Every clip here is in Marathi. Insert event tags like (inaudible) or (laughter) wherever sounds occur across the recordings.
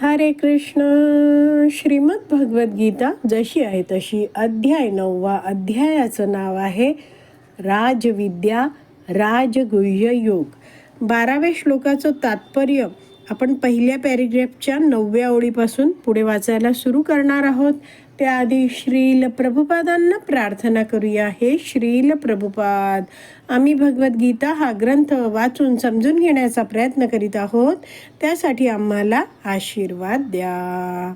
हरे कृष्ण. श्रीमद भगवद्गीता जशी आहे तशी अध्याय नववा अध्यायाचं नाव आहे राजविद्या राजगुह्य योग. बाराव्या श्लोकाचं तात्पर्य आपण पहिल्या पॅरेग्राफच्या नवव्या ओळीपासून पुढे वाचायला सुरू करणार आहोत. त्याआधी श्रील प्रभुपादांना प्रार्थना करूया. हे श्रील प्रभुपाद आम्ही भगवद्गीता हा ग्रंथ वाचून समजून घेण्याचा प्रयत्न करीत आहोत. त्यासाठी आम्हाला आशीर्वाद द्या.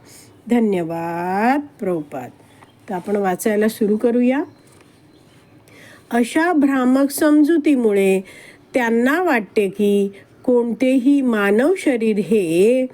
धन्यवाद प्रभुपाद. तर आपण वाचायला सुरू करूया. अशा भ्रामक समजुतीमुळे त्यांना वाटते की कोणतेही मानव शरीर हे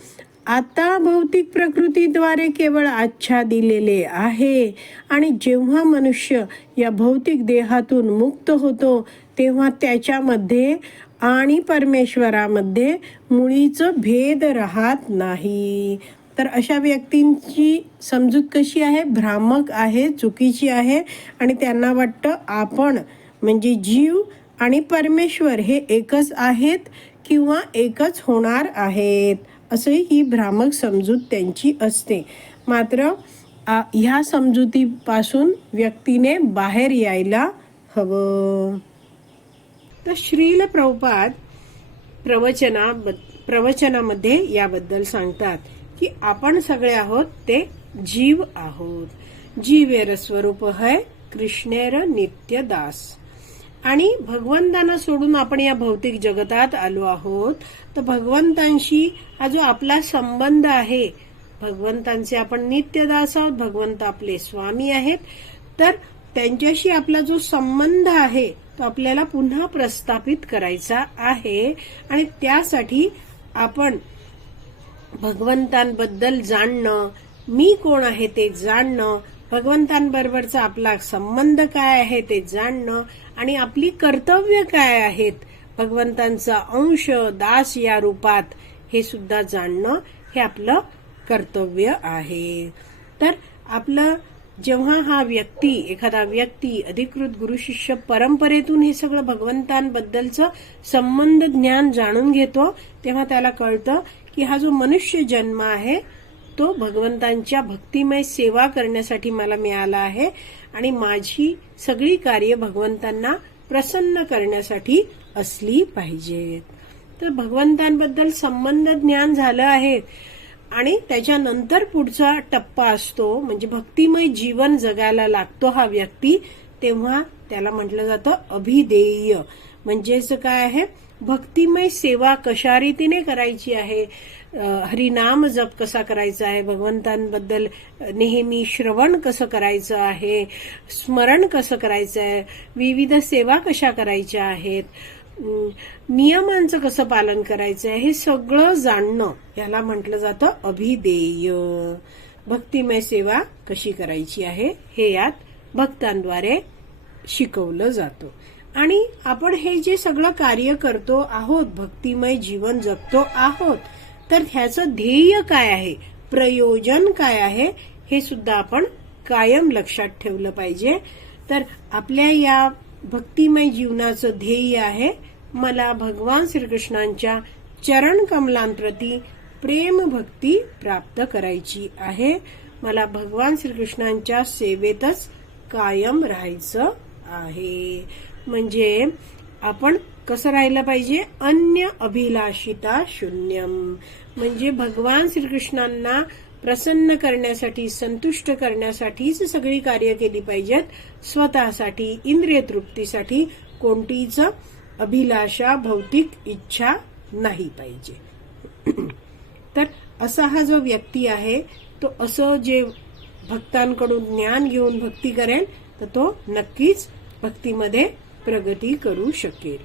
आता भौतिक प्रकृतीद्वारे केवळ आच्छा दिलेले आहे. आणि जेव्हा मनुष्य या भौतिक देहातून मुक्त होतो तेव्हा त्याच्यामध्ये आणि परमेश्वरामध्ये मुळीचं भेद राहत नाही. तर अशा व्यक्तींची समजूत कशी आहे? भ्रामक आहे चुकीची आहे. आणि त्यांना वाटतं आपण म्हणजे जीव आणि परमेश्वर हे एकच आहेत किंवा एकच होणार आहेत. असे ही भ्रामक समजूत त्यांची असते. मात्र आ- ह्या समजुतीपासून व्यक्तीने बाहेर यायला हवं. तर श्रील प्रभुपाद प्रवचना प्रवचनामध्ये याबद्दल सांगतात की आपण सगळे आहोत ते जीव आहोत. जीवेर स्वरूप है कृष्णेर नित्य दास. आणि भगवंतांना सोडून आपण या भौतिक जगतात आलो आहोत. तर भगवंतांशी हा जो आपला संबंध आहे भगवंतांचे आपण नित्यदास आहोत भगवंत आपले स्वामी आहेत. तर त्यांच्याशी आपला जो संबंध आहे तो आपल्याला पुन्हा प्रस्थापित करायचा आहे. आणि त्यासाठी आपण भगवंतांबद्दल जाणणं मी कोण आहे ते जाणणं भगवंतांबरोबरचा आपला संबंध काय आहे ते जाणणं आणि आपली कर्तव्य काय आहेत भगवंतांचा अंश दास या रूपात हे सुद्धा जाणणं हे आपलं कर्तव्य आहे. तर आपलं जेव्हा हा व्यक्ती एखादा व्यक्ती अधिकृत गुरु शिष्य परंपरेतून हे सगळं भगवंतांबद्दलचं संबंध ज्ञान जाणून घेतो तेव्हा त्याला कळतं की हा जो मनुष्य जन्म आहे तो भगवंतांच्या भक्तिमय सेवा करण्यासाठी मला मिळाला आहे आणि माझी सगळी कार्य भगवंतांना प्रसन्न करण्यासाठी असली पाहिजेत तर भगवंतांबद्दल संबंध ज्ञान झालं आहे आणि त्याच्यानंतर पुढचा टप्पा असतो म्हणजे भक्तिमय जीवन जगायला लागतो हा व्यक्ती तेव्हा त्याला म्हटलं जातं अभिदेय म्हणजेच काय आहे? भक्तिमय सेवा कशा रीतीने करायची आहे? हरिनाम जप कसा करायचा आहे? भगवंतांबद्दल नेहमी श्रवण कसं करायचं आहे? स्मरण कसं करायचं आहे? विविध सेवा कशा करायच्या आहेत? नियमांचं कसं पालन करायचं आहे? हे सगळं जाणणं याला म्हटलं जातं अभिदेय भक्तिमय सेवा कशी करायची आहे? हे यात भक्तांद्वारे शिकवलं जातं. आणि आपण हे जे सगळं कार्य करतो आहोत भक्तिमय जीवन जगतो आहोत तर ह्याचं ध्येय काय आहे? प्रयोजन काय आहे? हे सुद्धा आपण कायम लक्षात ठेवलं पाहिजे. तर आपल्या या भक्तिमय जीवनाचं ध्येय आहे मला भगवान श्रीकृष्णांच्या चरण कमलांप्रती प्रेम भक्ती प्राप्त करायची आहे. मला भगवान श्रीकृष्णांच्या सेवेतच कायम राहायचं आहे. म्हणजे आपण कसं राहिलं पाहिजे? अन्य अभिलाषिता शून्यम. म्हणजे भगवान श्रीकृष्णांना प्रसन्न करण्यासाठी संतुष्ट करण्यासाठीच सगळी कार्य केली पाहिजेत. स्वतःसाठी इंद्रिय तृप्तीसाठी कोणतीच अभिलाषा भौतिक इच्छा नाही पाहिजे. (clears throat) तर असा हा जो व्यक्ती आहे तो असं जे भक्तांकडून ज्ञान घेऊन भक्ती करेल तर तो नक्कीच भक्तीमध्ये प्रगती करू शकेल.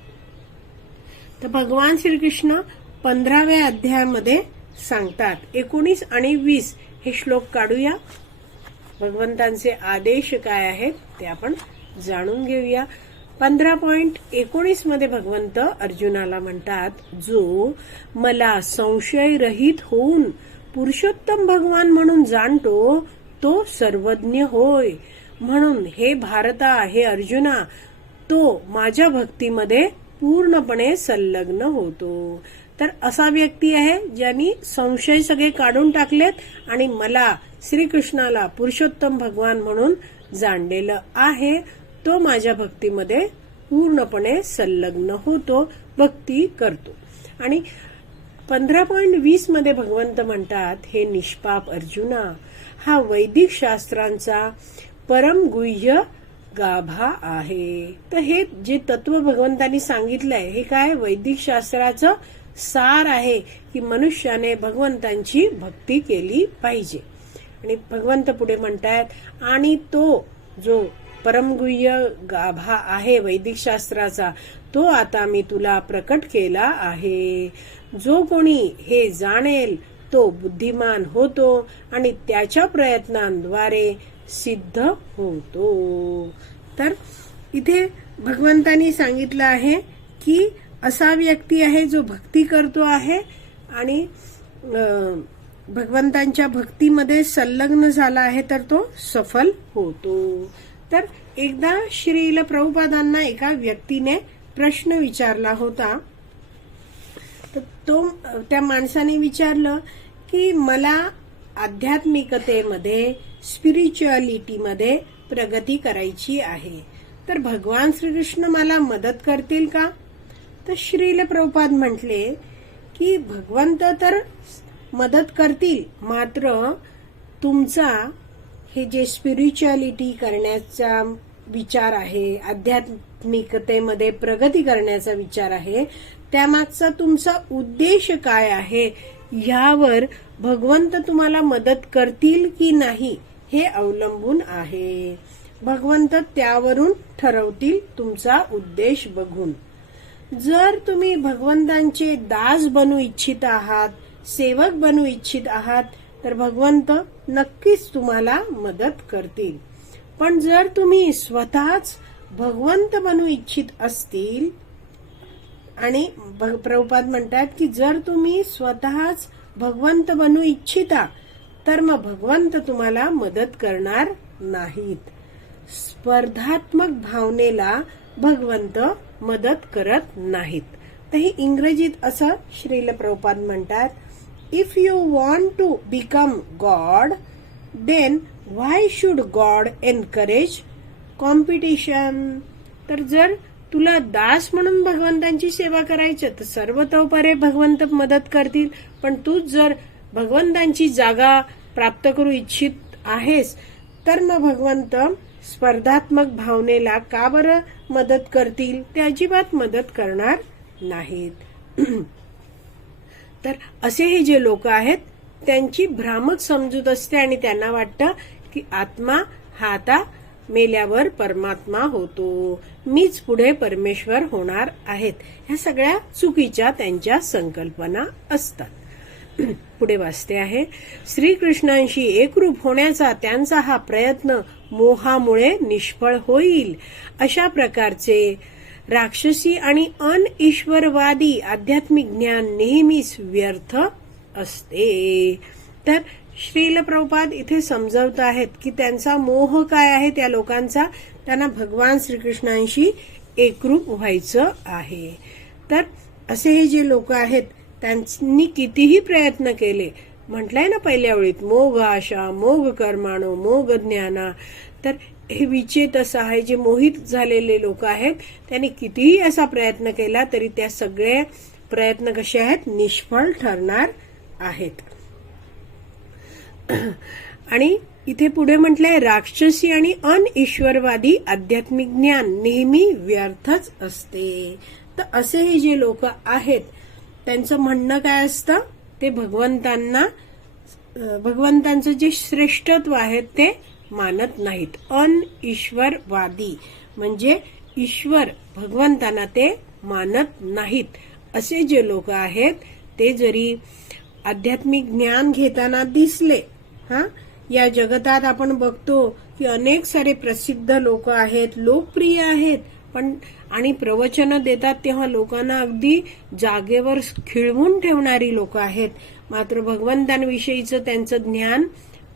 तर भगवान श्रीकृष्ण पंधराव्या अध्यायामध्ये सांगतात एकोणीस आणि वीस हे श्लोक काढूया. भगवंतांचे आदेश काय आहेत ते आपण जाणून घेऊया. पंधरा पॉइंट एकोणीसमध्ये भगवंत अर्जुनाला म्हणतात जो मला संशय रहित होऊन पुरुषोत्तम भगवान म्हणून जाणतो तो सर्वज्ञ होय. म्हणून हे भारता हे अर्जुना तो माझ्या भक्तीमध्ये पूर्णपणे संलग्न होतो. तर असा व्यक्ती आहे ज्यांनी संशय सगळे काढून टाकलेत आणि मला श्रीकृष्णाला पुरुषोत्तम भगवान म्हणून जाणलेलं आहे. तो माझ्या भक्तीमध्ये पूर्णपणे संलग्न होतो भक्ती करतो. आणि पंधरा पॉईंट वीसमध्ये भगवंत म्हणतात हे निष्पाप अर्जुना हा वैदिक शास्त्रांचा परमगुह्य गाभा आहे. तर हे जे तत्व भगवंतांनी सांगितलंय हे काय? वैदिक शास्त्राचं सार आहे की मनुष्याने भगवंतांची भक्ती केली पाहिजे. आणि भगवंत पुढे म्हणतायत आणि तो जो परमगुह्य गाभा आहे वैदिक शास्त्राचा तो आता मी तुला प्रकट केला आहे. जो कोणी हे जाणेल तो बुद्धिमान होतो आणि त्याच्या प्रयत्नांद्वारे सिद्ध होतो. तर इथे भगवंतानी सांगितलं आहे की असा व्यक्ती आहे जो भक्ती करतो आहे आणि भगवंतांच्या भक्तीमध्ये संलग्न झाला आहे तर तो सफल होतो. तर एकदा श्रील प्रभुपादांना एका व्यक्तीने प्रश्न विचारला होता तर तो त्या माणसाने विचारलं की मला आध्यात्मिकतेमध्ये स्पिरिच्युअलिटीमध्ये प्रगती करायची आहे. तर भगवान श्रीकृष्ण मला मदत करतील का? तर श्रील प्रभुपाद म्हटले की भगवंत तर मदत करतील मात्र तुमचा हे जे स्पिरिच्युअलिटी करण्याचा विचार आहे आध्यात्मिकतेमध्ये प्रगती करण्याचा विचार आहे त्यामागचा तुमचा उद्देश काय आहे यावर भगवंत तुम्हाला मदत करतील की नाही हे अवलंबून आहे. भगवंत त्यावरून ठरवतील तुमचा उद्देश बघून. जर तुम्ही भगवंतांचे दास बनू इच्छित आहात सेवक बनू इच्छित आहात तर भगवंत नक्कीच तुम्हाला मदत करतील. पण जर तुम्ही स्वतःच भगवंत बनू इच्छित असतील आणि भ- प्रभुपाद म्हणतात की जर तुम्ही स्वतःच भगवंत बनू इच्छिता तर मग भगवंत तुम्हाला मदत करणार नाहीत. स्पर्धात्मक भावनेला भगवंत मदत करत नाहीत. तर हे इंग्रजीत असं श्रील प्रभुपाद म्हणतात if you want to become God then why should God encourage competition तर जर तुला दास म्हणून भगवंतांची सेवा करायची तर सर्व तोपरे भगवंत मदत करतील. पण तूच जर भगवंतांची जागा प्राप्त करू इच्छित आहेस तर मग भगवंत स्पर्धात्मक भावनेला का बरं मदत करतील? ते अजिबात मदत करणार नाहीत. तर असे हे जे लोक आहेत त्यांची भ्रामक समजूत असते आणि त्यांना वाटतं की आत्मा हा आता मेल्यावर परमात्मा होतो. मीच पुढे परमेश्वर होणार आहेत. ह्या सगळ्या चुकीच्या त्यांच्या संकल्पना असतात. (clears throat) पुढे वाचते आहे श्रीकृष्णांशी एकरूप होण्याचा त्यांचा हा प्रयत्न मोहामुळे निष्फळ होईल. अशा प्रकारचे राक्षसी आणि अनईश्वरवादी आध्यात्मिक ज्ञान नेहमीच व्यर्थ असते. तर श्रील प्रभुपाद इथे समजवत आहेत की त्यांचा मोह काय आहे त्या लोकांचा त्यांना भगवान श्रीकृष्णांशी एकरूप व्हायचं आहे. तर असे हे जे लोक आहेत त्यांनी कितीही प्रयत्न केले म्हटलंय ना पहिल्या वेळीत मोग आशा मोग कर्माणो मोग ज्ञाना. तर हे विचेत असं आहे जे मोहित झालेले लोक आहेत त्यांनी कितीही असा प्रयत्न केला तरी त्या सगळे प्रयत्न कसे आहेत निष्फळ ठरणार आहेत. (coughs) आणि इथे पुढे म्हटलंय राक्षसी आणि अनईश्वरवादी आध्यात्मिक ज्ञान नेहमी व्यर्थच असते. तर असे हे जे लोक आहेत त्यांचं म्हणणं काय असतं? ते भगवंतांना भगवंतांचं जे श्रेष्ठत्व आहे ते मानत नाहीत. अनईश्वरवादी म्हणजे ईश्वर भगवंतांना ते मानत नाहीत. असे जे लोक आहेत ते जरी आध्यात्मिक ज्ञान घेताना दिसले हा? या जगतात आपण बघतो की अनेक सारे प्रसिद्ध लोक आहेत लोकप्रिय आहेत पण आणि प्रवचन देतात तेव्हा लोकांना अगदी जागेवर खिळवून ठेवणारी लोक आहेत. मात्र भगवंतांविषयीचं त्यांचं ज्ञान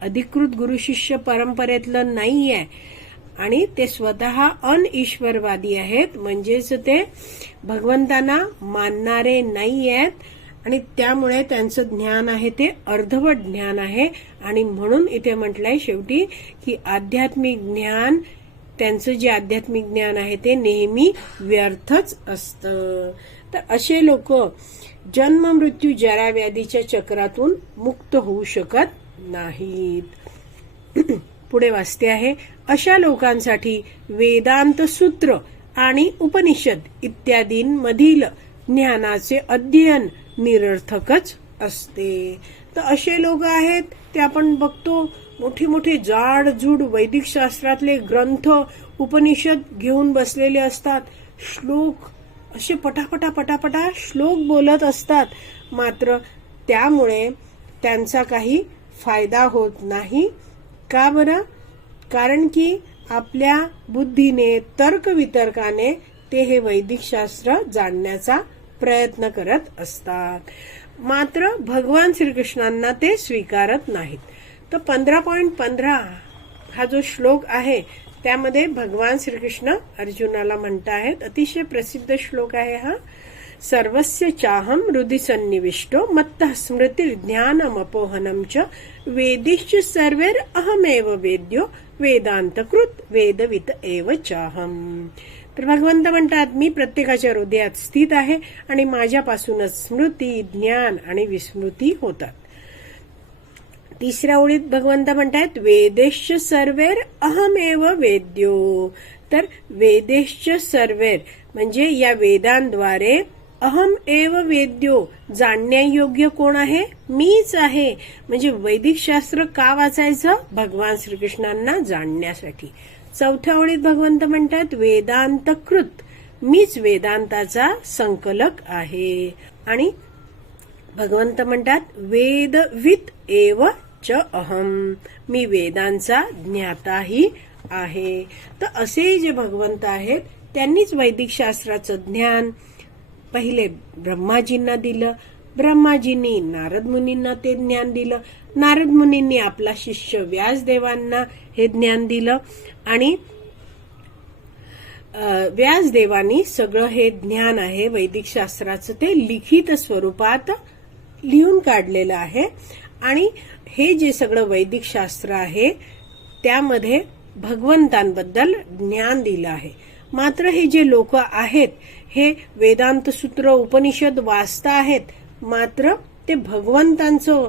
अधिकृत गुरु शिष्य परंपरेतलं नाहीये. आणि ते स्वतः अनईश्वरवादी आहेत म्हणजेच ते भगवंतांना मानणारे नाही आहेत आणि त्यामुळे त्यांचं ज्ञान आहे ते अर्धवट ज्ञान आहे. आणि म्हणून इथे म्हटलंय शेवटी की आध्यात्मिक ज्ञान त्यांचं जे आध्यात्मिक ज्ञान आहे ते नेहमी व्यर्थच असतं. तर असे लोक जन्म मृत्यू जरा व्याधीच्या चक्रातून मुक्त होऊ शकत नाहीत. (clears throat) पुढे वाचते आहे अशा लोकांसाठी वेदांत सूत्र आणि उपनिषद इत्यादींमधील ज्ञानाचे अध्ययन निरर्थकच असते. तर असे लोक आहेत ते आपण बघतो मोठी मोठी जाड जूड वैदिक शास्त्रातले ग्रंथ उपनिषद घेऊन बसलेले असतात. श्लोक असे पटापटा पटापटा श्लोक बोलत असतात. मात्र त्यामुळे त्यांचा काही फायदा होत नाही. का बरं? कारण की आपल्या बुद्धीने तर्कवितर्काने ते हे वैदिक शास्त्र जाणण्याचा प्रयत्न करत असतात. मात्र भगवान श्रीकृष्णांना ते स्वीकारत नाहीत. तर पंधरा पॉइंट पंधरा हा जो श्लोक आहे त्यामध्ये भगवान श्रीकृष्ण अर्जुनाला म्हणतायत अतिशय प्रसिद्ध श्लोक आहे हा. सर्वस्य चाहम हृदय सन्निविष्टो मत्त स्मृती ज्ञानमपोहनम च वेदिश्च सर्वेर अहमेव वेद्यो वेदांतकृत वेदवित एव चाहम। तर भगवंत म्हणतात मी प्रत्येकाच्या हृदयात स्थित आहे आणि माझ्यापासूनच स्मृती ज्ञान आणि विस्मृती होतात. तिसऱ्या ओळीत भगवंत म्हणतात वेदेश सर्वेर अहमेव वेद्यो. तर वेदेश सर्वेर म्हणजे या वेदांद्वारे अहम एव वेद्यो जाणण्यायोग्य कोण आहे? मीच आहे. म्हणजे वैदिक शास्त्र का वाचायचं? भगवान श्रीकृष्णांना जाणण्यासाठी. चौथ्या ओळीत भगवंत म्हणतात वेदांतकृत मीच वेदांताचा संकलक आहे. आणि भगवंत म्हणतात वेदवित एव च अहम मी वेदांचा ज्ञाताही आहे. तर असे जे भगवंत आहेत त्यांनीच वैदिक शास्त्राचं ज्ञान पहिले ब्रह्माजींना दिलं. ब्रह्माजींनी नारद मुनींना ते ज्ञान दिलं. नारद मुनींनी आपला शिष्य व्यासदेवांना हे ज्ञान दिलं. आणि व्यासदेवानी सगळं हे ज्ञान आहे वैदिक शास्त्राचं ते लिखित स्वरूपात लिहून काढलेलं आहे. आणि हे जे सगळं वैदिक शास्त्र आहे त्यामध्ये भगवंतांबद्दल ज्ञान दिलं आहे. मात्र हे जे लोक आहेत हे वेदांत सूत्र उपनिषद वाचता आहेत मात्र ते भगवंतांचं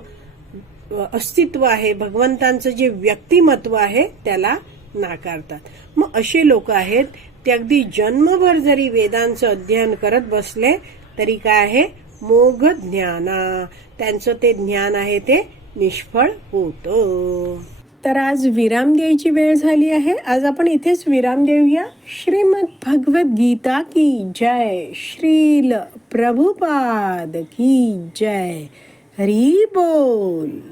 अस्तित्व आहे भगवंतांचं जे व्यक्तिमत्व आहे त्याला नाकारतात. मग असे लोक आहेत ते अगदी जन्मभर जरी वेदांचं अध्ययन करत बसले तरी काय आहे? मोघ ज्ञाना. त्यांचं ते ज्ञान आहे ते निष्फळ होतं. तर आज विराम द्यायची वेळ झाली आहे. आज आपण इथेच विराम देऊया. श्रीमद भगवत गीता की जय. श्रील प्रभुपाद की जय. हरी बोल.